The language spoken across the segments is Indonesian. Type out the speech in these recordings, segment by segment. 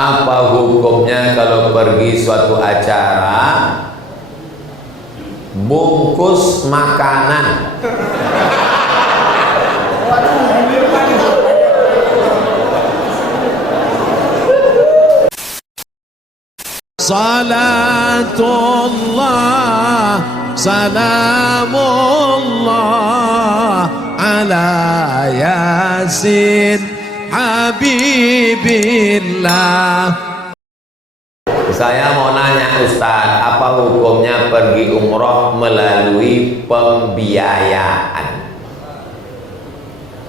Apa hukumnya kalau pergi suatu acara bungkus makanan? Salatullah salamullah ala yasin habibillah. Saya mau nanya Ustaz, apa hukumnya pergi umroh melalui pembiayaan?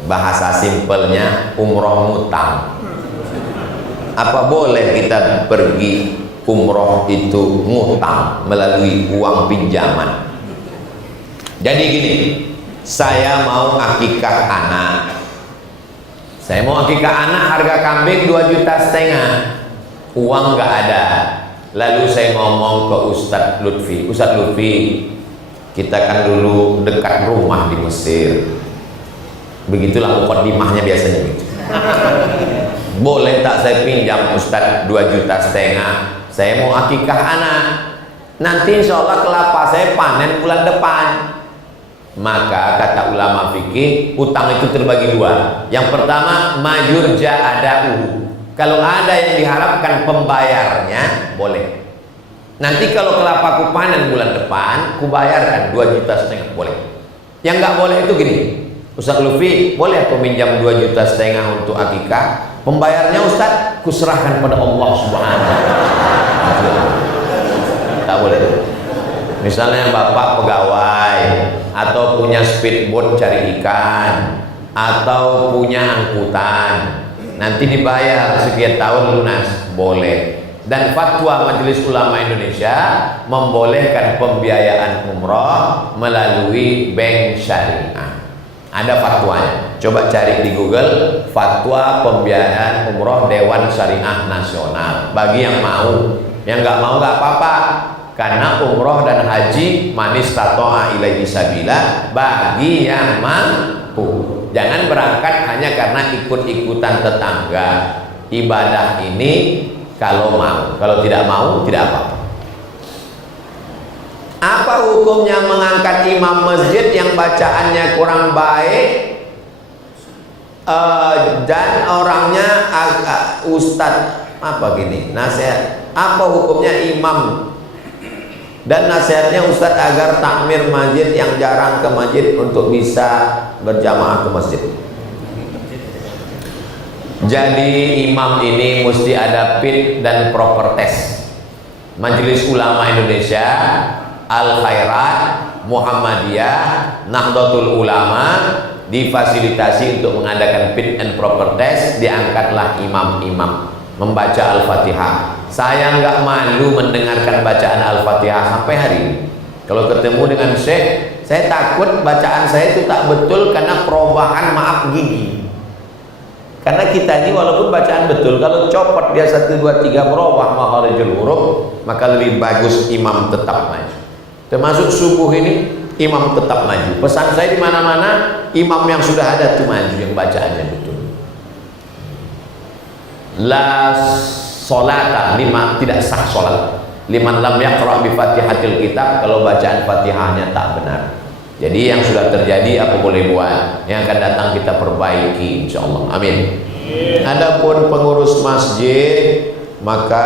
Bahasa simpelnya umroh mutang. Apa boleh kita pergi umroh itu ngutang melalui uang pinjaman? Jadi gini, saya mau akikah anak. Saya mau akikah anak, harga kambing 2,5 juta. Uang nggak ada. Lalu saya ngomong ke Ustadz Lutfi, Ustadz Lutfi, kita kan dulu dekat rumah di Mesir. Begitulah mukadimahnya biasanya gitu. Boleh tak saya pinjam Ustadz 2,5 juta? Saya mau akikah anak. Nanti insya Allah kelapa saya panen bulan depan. Maka kata ulama fikih, utang itu terbagi dua. Yang pertama, majurja ada'uhu. Kalau ada yang diharapkan pembayarnya, boleh. Nanti kalau kelapa ku panen bulan depan, ku bayarkan 2,5 juta, boleh. Yang nggak boleh itu gini, Ustaz Lutfi, boleh aku minjam 2,5 juta untuk akikah? Pembayarnya Ustaz, ku serahkan pada Allah Subhanahu wa Ta'ala. Tak boleh. Misalnya bapak pegawai atau punya speedboat cari ikan atau punya angkutan, nanti dibayar sekian tahun lunas, boleh. Dan fatwa Majelis Ulama Indonesia membolehkan pembiayaan umroh melalui bank syariah. Ada fatwanya, coba cari di Google, fatwa pembiayaan umroh Dewan Syariah Nasional. Bagi yang mau, yang nggak mau nggak apa-apa, karena umroh dan haji manis tato'a ilaihi sabila bagi yang mampu. Jangan berangkat hanya karena ikut-ikutan tetangga. Ibadah ini kalau mau, kalau tidak mau tidak apa-apa. Apa hukumnya mengangkat imam masjid yang bacaannya kurang baik dan orangnya ustadz apa gini nasihat? Apa hukumnya imam dan nasihatnya ustadz agar takmir masjid yang jarang ke masjid untuk bisa berjamaah ke masjid? Jadi imam ini mesti ada fit dan proper test. Majelis Ulama Indonesia, Al Khairat, Muhammadiyah, Nahdlatul Ulama difasilitasi untuk mengadakan fit and proper test. Diangkatlah imam-imam membaca Al-Fatihah. Saya nggak malu mendengarkan bacaan Al-Fatihah sampai hari ini. Kalau ketemu dengan syekh, saya takut bacaan saya itu tak betul karena perubahan maaf gigi. Karena kita ini walaupun bacaan betul, kalau copot dia 1, 2, 3 merubah makharijul huruf, maka lebih bagus imam tetap maju. Termasuk subuh ini imam tetap maju. Pesan saya di mana-mana, imam yang sudah ada itu maju, yang bacaannya betul. La sholata, tidak sah sholat liman lam yaqra bi fatihatil kitab, kalau bacaan fatihahnya tak benar. Jadi yang sudah terjadi apa boleh buat, yang akan datang kita perbaiki insyaallah. Amin. Adapun pengurus masjid, maka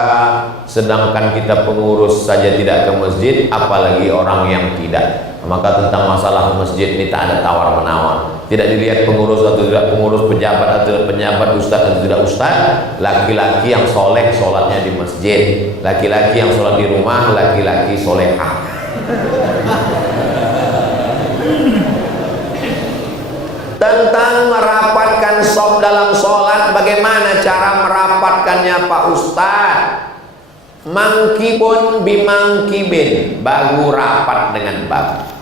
sedangkan kita pengurus saja tidak ke masjid, apalagi orang yang tidak. Maka tentang masalah masjid ini tak ada tawar menawar. Tidak dilihat pengurus atau tidak pengurus, pejabat atau pejabat, ustaz atau tidak ustaz. Laki-laki yang soleh sholatnya di masjid, laki-laki yang sholat di rumah, laki-laki solehah. Tentang merapatkan shaf dalam sholat, bagaimana cara merapatkannya Pak Ustaz? Mangkibun bimangkibin, bahu rapat dengan bahu.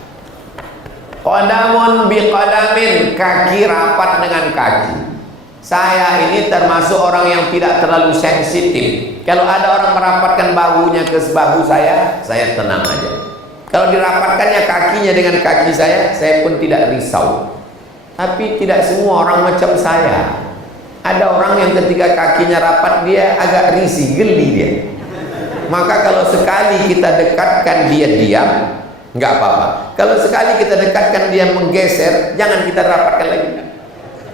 Qadamun biqadamin, kaki rapat dengan kaki. Saya ini termasuk orang yang tidak terlalu sensitif. Kalau ada orang merapatkan bahunya ke bahu saya tenang aja. Kalau dirapatkannya kakinya dengan kaki saya pun tidak risau. Tapi tidak semua orang macam saya. Ada orang yang ketika kakinya rapat dia agak risih, geli dia. Maka kalau sekali kita dekatkan dia diam, nggak apa-apa. Kalau sekali kita dekatkan dia menggeser, jangan kita rapatkan lagi.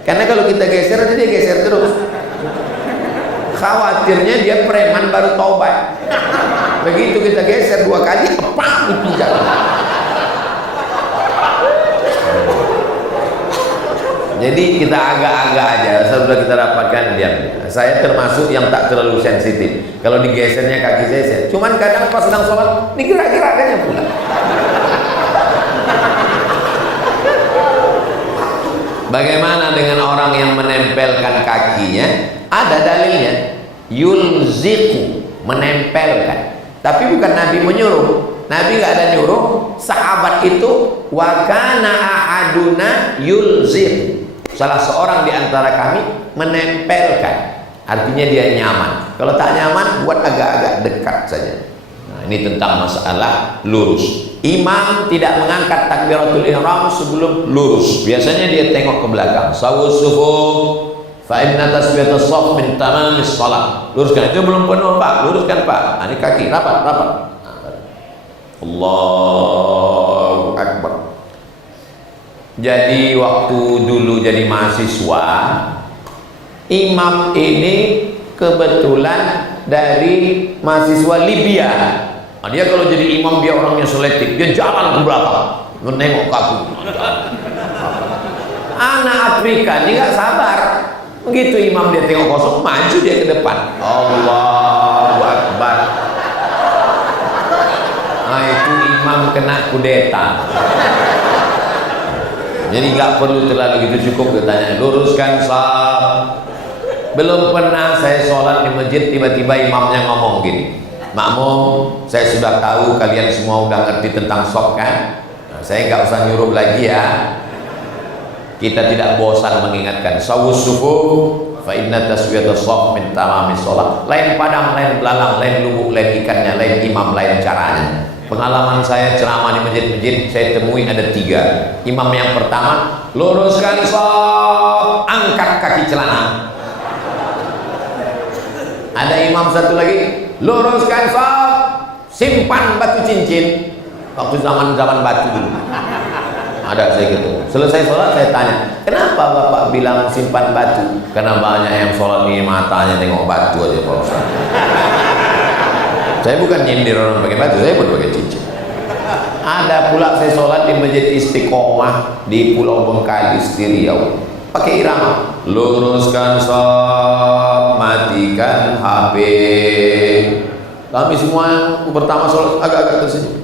Karena kalau kita geser, dia geser terus. Khawatirnya dia preman baru taubat. Begitu kita geser 2 kali, apa dipijak. Jadi kita agak-agak aja, setelah kita rapatkan diam. Saya termasuk yang tak terlalu sensitif. Kalau digesernya kaki saya, cuman kadang pas sedang sholat, ini gerak-gerakannya pula. Bagaimana dengan orang yang menempelkan kakinya? Ada dalilnya, yulziku, menempelkan. Tapi bukan Nabi menyuruh. Nabi nggak ada nyuruh. Sahabat itu wakana ahaduna yulziku. Salah seorang di antara kami menempelkan. Artinya dia nyaman. Kalau tak nyaman, buat agak-agak dekat saja. Nah, ini tentang masalah lurus. Imam tidak mengangkat takbiratul ihram sebelum lurus. Biasanya dia tengok ke belakang. Sawus sufuf fa inna tasbiyatus shaf min tamamis shalah. Luruskan, itu belum penuh Pak. Luruskan Pak. Ini kaki rapat. Allahu Akbar. Jadi waktu dulu jadi mahasiswa, imam ini kebetulan dari mahasiswa Libya. Nah, dia kalau jadi imam dia orangnya selektif, dia jalan ke belakang menengok kaki. Anak Afrika ini nggak sabar, begitu imam dia tengok kosong, maju dia ke depan. Allahu Akbar. Nah itu imam kena kudeta. Jadi nggak perlu terlalu gitu, cukup ditanya luruskan shaf. Belum pernah saya sholat di masjid tiba-tiba imamnya ngomong gini, makmum, saya sudah tahu kalian semua udah ngerti tentang shaf kan? Nah, saya nggak usah nyuruh lagi ya. Kita tidak bosan mengingatkan sawus sufuf fa inna taswiyatus shaf min tamamis shalah. Lain padang, lain belalang, lain lubuk, lain ikannya, lain imam, lain caranya. Pengalaman saya ceramah di masjid-masjid, saya temui ada 3. Imam yang pertama, luruskan shaf, angkat kaki celana. Ada imam satu lagi, luruskan shaf, simpan batu cincin. Waktu zaman batu dulu. Ada saya gitu. Selesai sholat saya tanya, kenapa Bapak bilang simpan batu? Karena banyak yang sholat ini matanya tengok batu aja Pak Ustaz. Saya bukan nyindir orang pakai batu, saya pun pakai cincin. Ada pula saya sholat di Masjid Istiqomah di Pulau Bengkalis di Riau, pakai irama, luruskan shaf, matikan HP. Kami semua yang pertama sholat agak-agak tersenyum.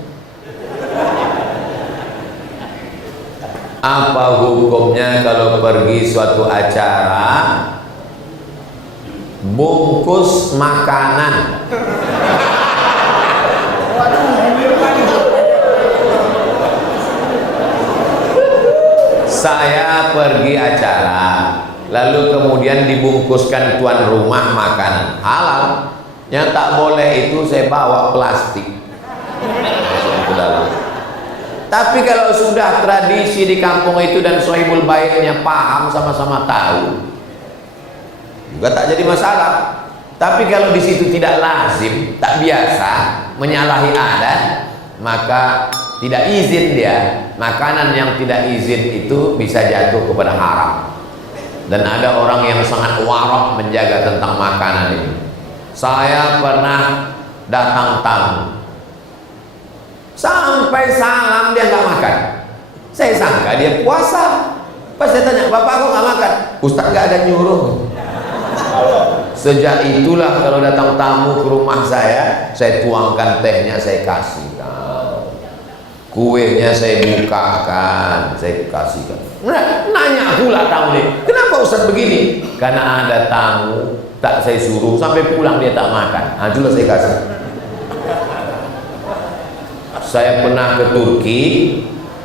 Apa hukumnya kalau pergi suatu acara bungkus makanan? Saya pergi acara, lalu kemudian dibungkuskan tuan rumah makanan halal. Yang tak boleh itu saya bawa plastik. Tapi kalau sudah tradisi di kampung itu dan sohibul baiknya paham, sama-sama tahu, juga tak jadi masalah. Tapi kalau di situ tidak lazim, tak biasa, menyalahi adat, maka tidak izin dia. Makanan yang tidak izin itu bisa jatuh kepada haram. Dan ada orang yang sangat warak menjaga tentang makanan ini. Saya pernah datang tamu, sampai salam dia nggak makan. Saya sangka dia puasa. Pas saya tanya, Bapak kok nggak makan? Ustaz nggak ada nyuruh. Sejak itulah kalau datang tamu ke rumah saya tuangkan tehnya, saya kasih. Kuenya saya bukakan, saya kasihkan. Nanya pula tamu nih, kenapa Ustaz begini? Karena ada tamu, tak saya suruh, sampai pulang dia tak makan. Nah, itulah saya kasih. Saya pernah ke Turki,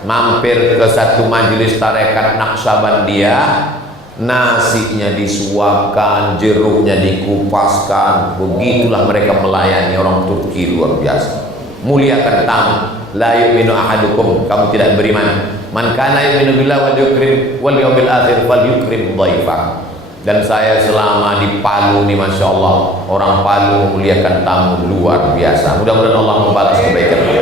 mampir ke satu majelis tarekat Naqsabandiyah. Nasinya disuapkan, jeruknya dikupaskan. Begitulah mereka melayani orang Turki, luar biasa. Muliakan tamu. La yu'minu ahadukum, kamu tidak beriman. Man kana yu'minu billahi wal yukrim wal yawmil akhir fal yukrim dhaifah. Dan saya selama di Palu nih, Masya Allah, orang Palu memuliakan tamu luar biasa. Mudah-mudahan Allah membalas kebaikan.